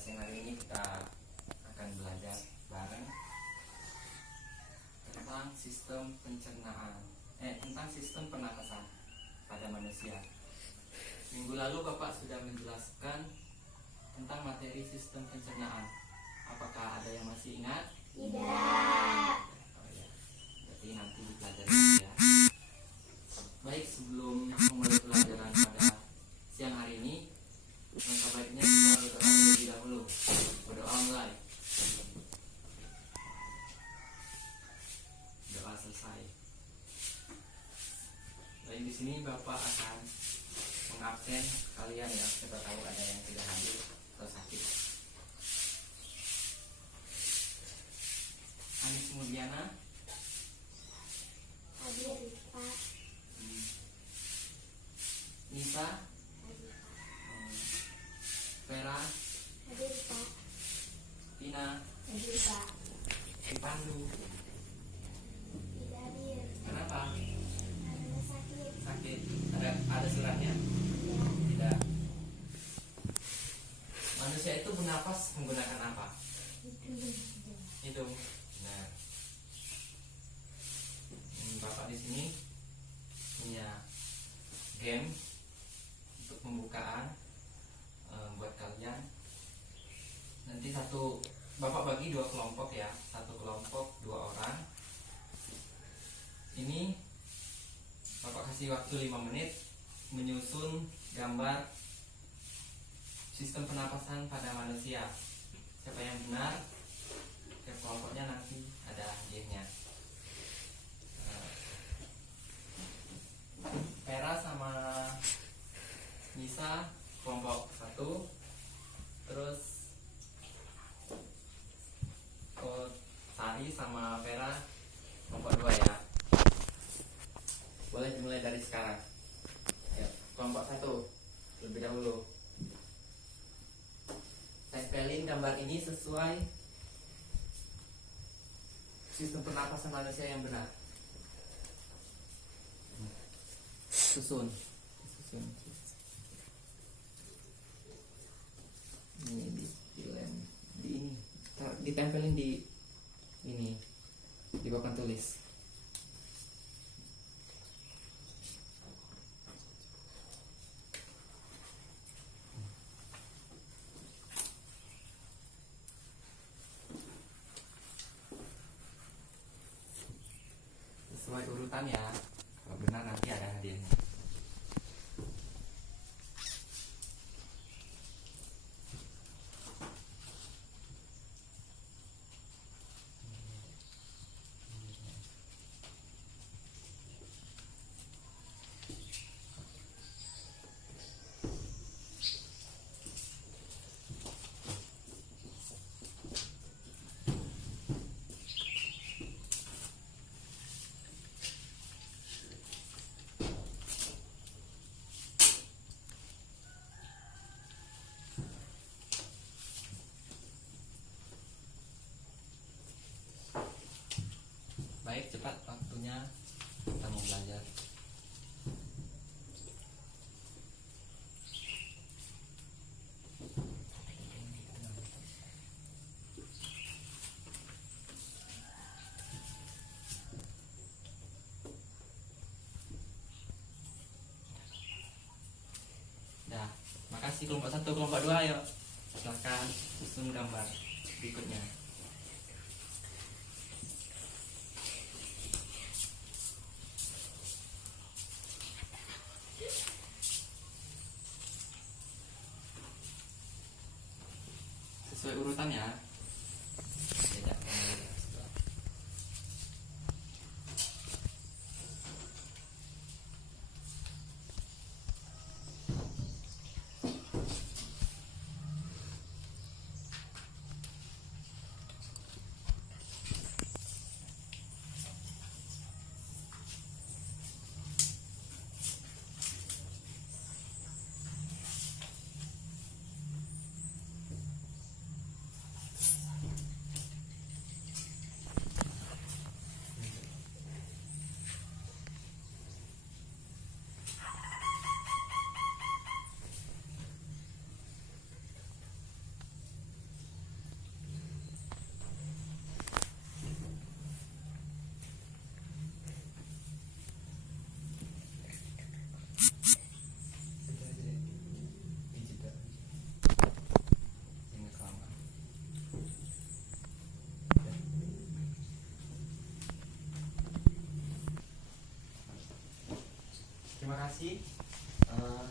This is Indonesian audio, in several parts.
siang hari ini kita akan belajar bareng tentang sistem pencernaan, tentang sistem pernapasan pada manusia. Minggu lalu Bapak sudah menjelaskan tentang materi sistem pencernaan. Apakah ada yang masih ingat? Tidak. Oh ya, berarti nanti dipelajari lagi ya. Baik, sebelum memulai pelajaran pada siang hari ini, langkah baiknya kita berdoa terlebih dahulu. Berdoa mulai. Doa selesai. Baik, di sini Bapak akan mengabsen kalian ya, siapa tahu ada yang tidak hadir atau sakit. Anis Mulyana Hadir, Pak. Nisa, Vera, Hadir, Pak. Tina, Hadir, Pak. Pandu. Tidak hadir. Kenapa? Karena sakit. Sakit. Ada suratnya? Ya. Tidak. Manusia itu bernapas menggunakan apa? Hidung. Nah, Bapak di sini punya game untuk pembukaan buat kalian. Nanti Bapak bagi dua kelompok ya, satu kelompok 2 orang. Ini Bapak kasih waktu 5 menit menyusun gambar sistem pernapasan pada manusia. Siapa yang benar, ke kelompoknya nanti ada hadiahnya. Vera sama Nisa kelompok 1, terus Sari sama Vera kelompok 2 ya. Boleh dimulai dari sekarang. Ayo, kelompok 1 lebih dahulu. Tempelin gambar ini sesuai sistem pernapasan manusia yang benar. Susun. Ini ditempelin di ini di papan tulis. Sesuai urutan ya. Kalau benar nanti ada hadiahnya. Baik, cepat waktunya kita mau belajar. Dah, makasih kelompok 1, kelompok 2 ayo. Silakan susun gambar berikutnya. Sesuai urutan ya. terima kasih. Eh,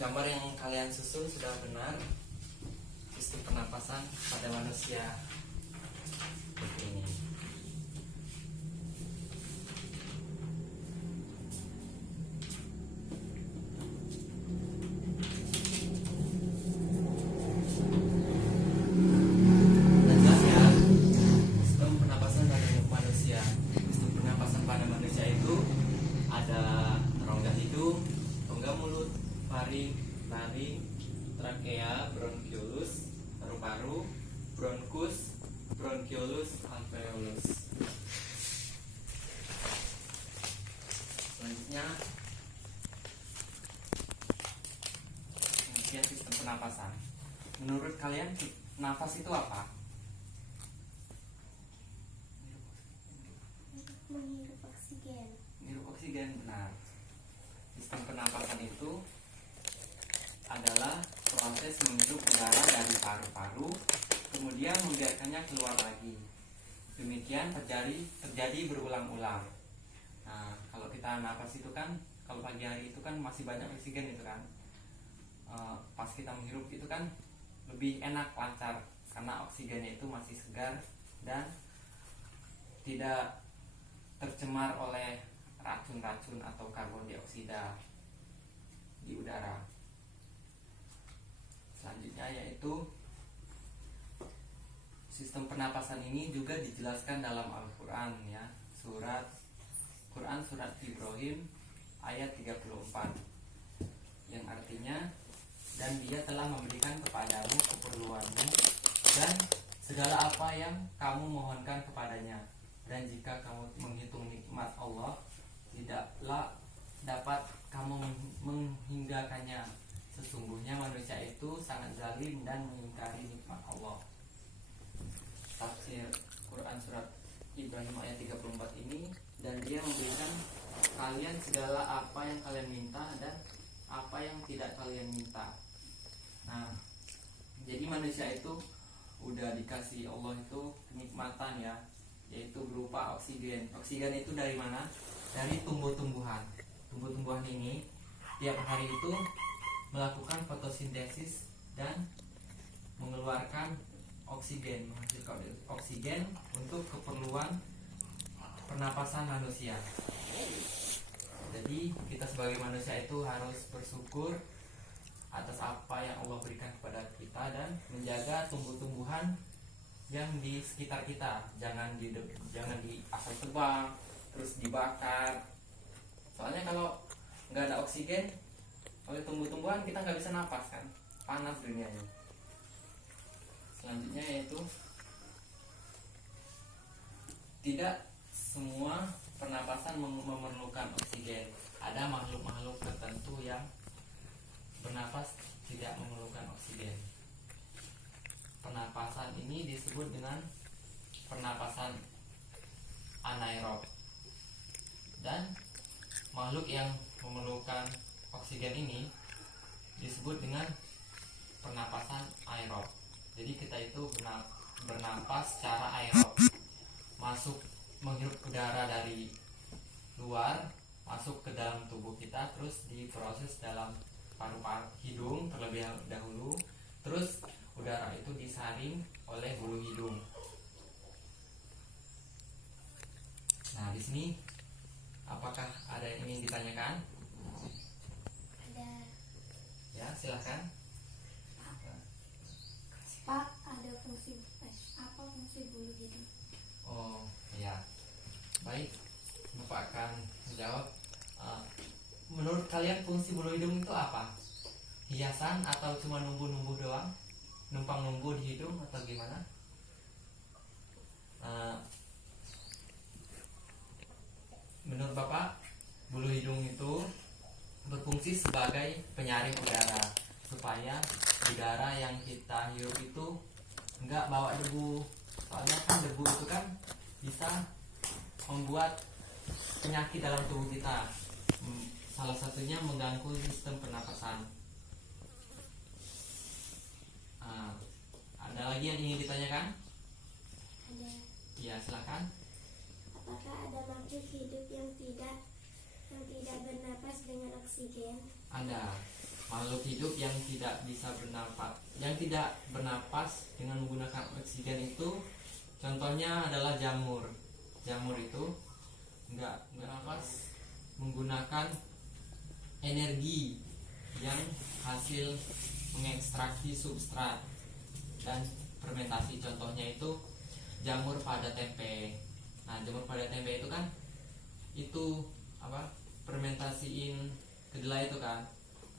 Gambar yang kalian susun sudah benar. Sistem pernapasan pada manusia seperti ini. Udah jelas ya? Sistem pernapasan pada manusia. Sistem pernapasan pada manusia itu ada rongga hidung, rongga mulut, faring, laring, trakea, bronchiolus, paru-paru, bronkus, bronchiolus, alveolus. Selanjutnya, pengertian sistem pernapasan. Menurut kalian, nafas itu apa? Menghirup oksigen. Menghirup oksigen, benar. Sistem pernapasan itu adalah proses menghirup udara dari paru-paru, kemudian membiarkannya keluar lagi. Demikian terjadi berulang-ulang. Nah, kalau kita napas itu kan, kalau pagi hari itu kan masih banyak oksigen itu kan. Pas kita menghirup itu kan lebih enak, lancar, karena oksigennya itu masih segar dan tidak tercemar oleh racun-racun atau karbon dioksida di udara. Selanjutnya yaitu sistem pernapasan ini juga dijelaskan dalam Al-Quran ya, Quran surat Ibrahim ayat 34, yang artinya, dan Dia telah memberikan kepadamu keperluanmu dan segala apa yang kamu mohonkan kepadanya, dan jika kamu menghitung nikmat Allah, tidaklah dapat kamu menghinggakannya. Sesungguhnya manusia itu sangat zalim dan mengingkari nikmat Allah. Tafsir Quran surat Ibrahim ayat 34 ini, dan Dia memberikan kalian segala apa yang kalian minta dan apa yang tidak kalian minta. Nah, jadi manusia itu udah dikasih Allah itu kenikmatan ya, yaitu berupa oksigen. Oksigen itu dari mana? Dari tumbuh-tumbuhan. Tumbuh-tumbuhan ini tiap hari itu melakukan fotosintesis dan mengeluarkan oksigen, menghasilkan oksigen untuk keperluan pernapasan manusia. Jadi kita sebagai manusia itu harus bersyukur atas apa yang Allah berikan kepada kita dan menjaga tumbuh-tumbuhan yang di sekitar kita. Jangan di asal tebang terus dibakar. Soalnya kalau nggak ada oksigen oleh tumbuh-tumbuhan, kita nggak bisa napas kan, panas dunianya. Selanjutnya yaitu tidak semua pernapasan memerlukan oksigen. Ada makhluk-makhluk tertentu yang bernapas tidak memerlukan oksigen. Pernapasan ini disebut dengan pernapasan anaerob. Dan makhluk yang memerlukan oksigen ini disebut dengan pernapasan aerob. Jadi kita itu bernapas secara aerob, menghirup udara dari luar, masuk ke dalam tubuh kita, terus diproses dalam paru-paru hidung terlebih dahulu, terus udara itu disaring oleh bulu hidung. Nah, di sini apakah ada yang ingin ditanyakan? Ada. Ya, silahkan. Pak, ada fungsi apa fungsi bulu hidung? Oh, ya. Baik, Bapak akan menjawab. Menurut kalian fungsi bulu hidung itu apa? Hiasan atau cuma numbuh-numbuh doang? Numpang numbuh di hidung atau gimana? Menurut Bapak, bulu hidung itu berfungsi sebagai penyaring udara, supaya udara yang kita hirup itu enggak bawa debu. Soalnya kan debu itu kan bisa membuat penyakit dalam tubuh kita. Salah satunya mengganggu sistem pernapasan. Ada lagi yang ingin ditanyakan? Ada. Ya, silakan. Apakah ada makhluk hidup yang tidak makhluk hidup yang tidak bisa bernapas dengan menggunakan oksigen itu contohnya adalah jamur. Jamur itu nggak bernapas menggunakan energi yang hasil mengekstraksi substrat dan fermentasi. Contohnya itu jamur pada tempe. Nah, jamur pada tempe itu kan itu fermentasiin kedelai itu kan.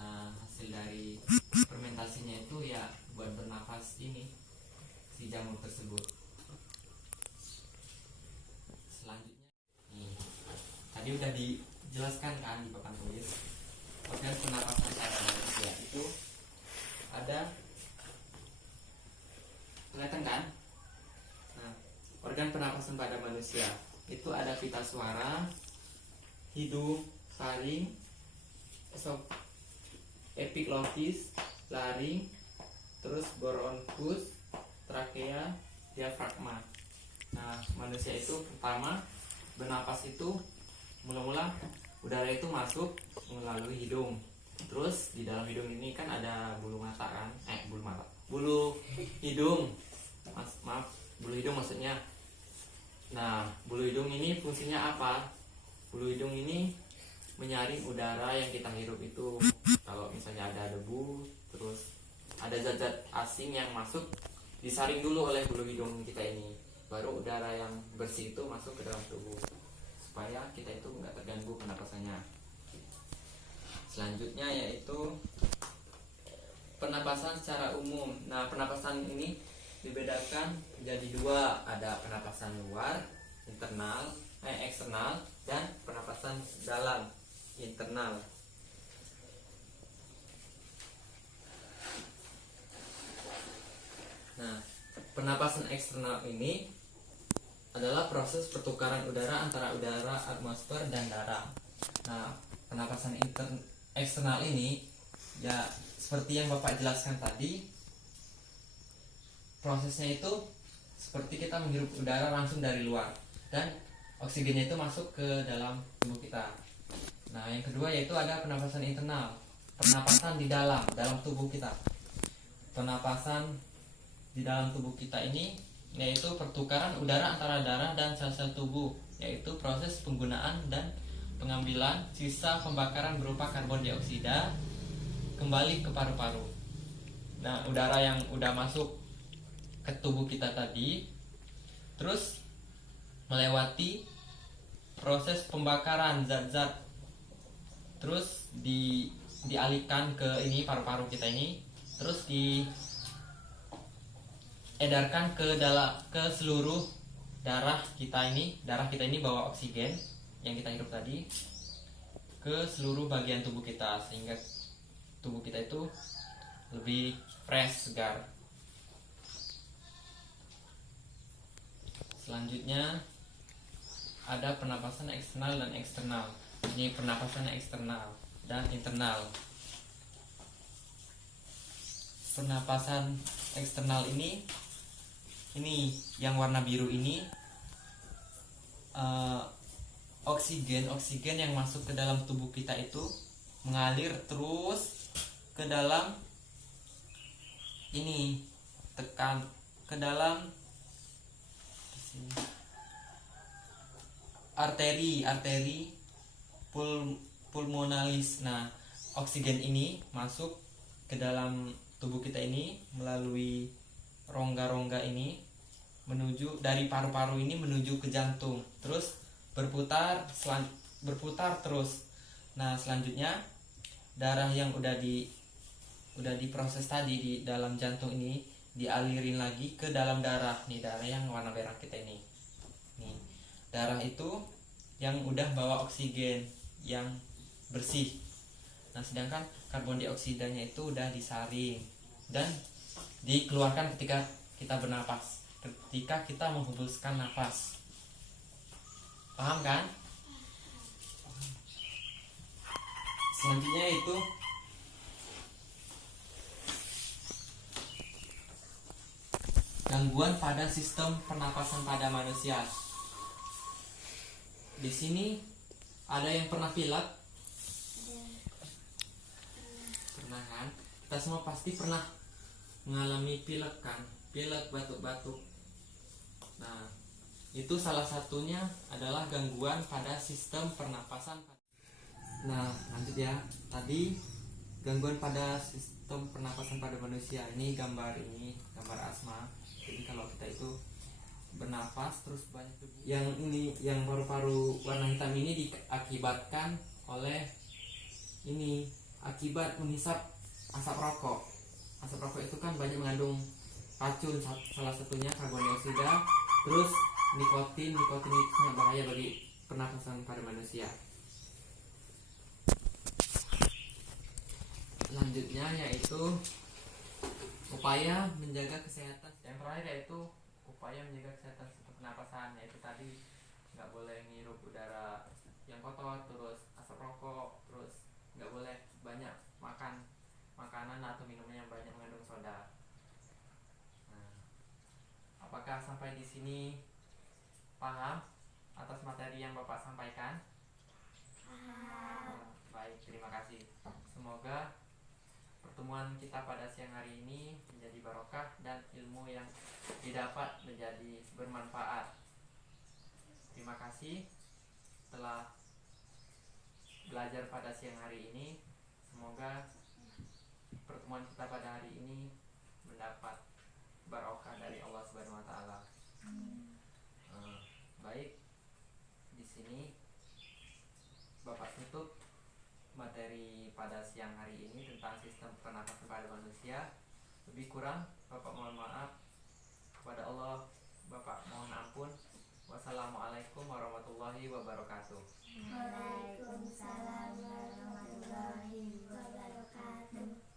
Nah, hasil dari fermentasinya itu ya buat bernapas ini si jamur tersebut. Selanjutnya nih, tadi udah dijelaskan kan di papan tulis organ pernapasan pada manusia itu ada, kelihatan kan? Nah, organ pernapasan pada manusia itu ada pita suara, hidung, taring, epiglotis, laring, terus bronkus, trakea, diafragma. Nah, manusia itu pertama bernapas itu mula-mula udara itu masuk melalui hidung. Terus di dalam hidung ini kan ada bulu mata kan? Bulu hidung. Bulu hidung maksudnya. Nah, bulu hidung ini fungsinya apa? Bulu hidung ini menyaring udara yang kita hirup itu. Kalau misalnya ada debu, terus ada zat-zat asing yang masuk, disaring dulu oleh bulu hidung kita ini. Baru udara yang bersih itu masuk ke dalam tubuh, supaya kita itu nggak terganggu pernapasannya. Selanjutnya yaitu pernapasan secara umum. Nah, pernapasan ini dibedakan menjadi dua, ada pernapasan luar, eksternal, dan pernapasan dalam, internal. Nah, pernapasan eksternal ini adalah proses pertukaran udara antara udara atmosfer dan darah. Nah, pernapasan eksternal ini ya seperti yang Bapak jelaskan tadi, prosesnya itu seperti kita menghirup udara langsung dari luar dan oksigennya itu masuk ke dalam tubuh kita. Nah, yang kedua yaitu ada pernapasan internal, pernapasan di dalam tubuh kita. Pernapasan di dalam tubuh kita ini yaitu pertukaran udara antara darah dan sel-sel tubuh, yaitu proses penggunaan dan pengambilan sisa pembakaran berupa karbon dioksida kembali ke paru-paru. Nah, udara yang udah masuk ke tubuh kita tadi terus melewati proses pembakaran zat-zat, terus dialihkan ke ini paru-paru kita ini, terus diedarkan ke seluruh darah kita ini. Darah kita ini bawa oksigen yang kita hirup tadi ke seluruh bagian tubuh kita, sehingga tubuh kita itu lebih fresh, segar. Selanjutnya ada pernapasan eksternal dan eksternal. Ini pernapasan eksternal dan internal. Pernapasan eksternal ini yang warna biru ini oksigen yang masuk ke dalam tubuh kita itu mengalir terus ke dalam ini, tekan ke dalam arteri pulmonalis. Nah, oksigen ini masuk ke dalam tubuh kita ini melalui rongga-rongga ini menuju dari paru-paru ini menuju ke jantung, terus berputar terus. Nah, selanjutnya darah yang udah diproses tadi di dalam jantung ini dialirin lagi ke dalam darah. Nih, darah yang warna merah kita ini. Nih, darah itu yang udah bawa oksigen yang bersih. Nah, sedangkan karbon dioksidanya itu udah disaring dan dikeluarkan ketika kita bernapas, ketika kita menghembuskan nafas. Paham kan? Selanjutnya itu gangguan pada sistem pernapasan pada manusia. Di sini ada yang pernah pilek? Pernah kan? Kita semua pasti pernah mengalami pilek kan, pilek, batuk-batuk. Nah, itu salah satunya adalah gangguan pada sistem pernapasan. Nah, lanjut ya. Tadi gangguan pada sistem pernapasan pada manusia. Ini gambar asma. Jadi kalau kita itu bernapas terus banyak debu. Yang ini, yang paru-paru warna hitam ini diakibatkan oleh ini, akibat menghisap asap rokok. Asap rokok itu kan banyak mengandung racun, salah satunya karbon dioksida, terus nikotin itu sangat bahaya bagi pernapasan pada manusia. Selanjutnya yaitu upaya menjaga kesehatan. Yang terakhir yaitu upaya menjaga kesehatan sistem pernapasan, yaitu tadi nggak boleh ngirup udara yang kotor, terus asap rokok, terus nggak boleh banyak makan makanan atau minuman yang banyak mengandung soda. Nah, apakah sampai di sini paham atas materi yang Bapak sampaikan? Baik, terima kasih. Semoga pertemuan kita pada siang hari ini menjadi barokah dan ilmu yang didapat menjadi bermanfaat. Terima kasih telah belajar pada siang hari ini. Semoga pertemuan kita pada hari ini mendapat barokah dari Allah Subhanahu wa taala. Baik, di sini Bapak tutup materi pada siang hari ini tentang sistem pernapasan pada manusia. Lebih kurang Bapak mohon maaf, kepada Allah Bapak mohon ampun. Wassalamualaikum warahmatullahi wabarakatuh. Waalaikumsalam warahmatullahi wabarakatuh.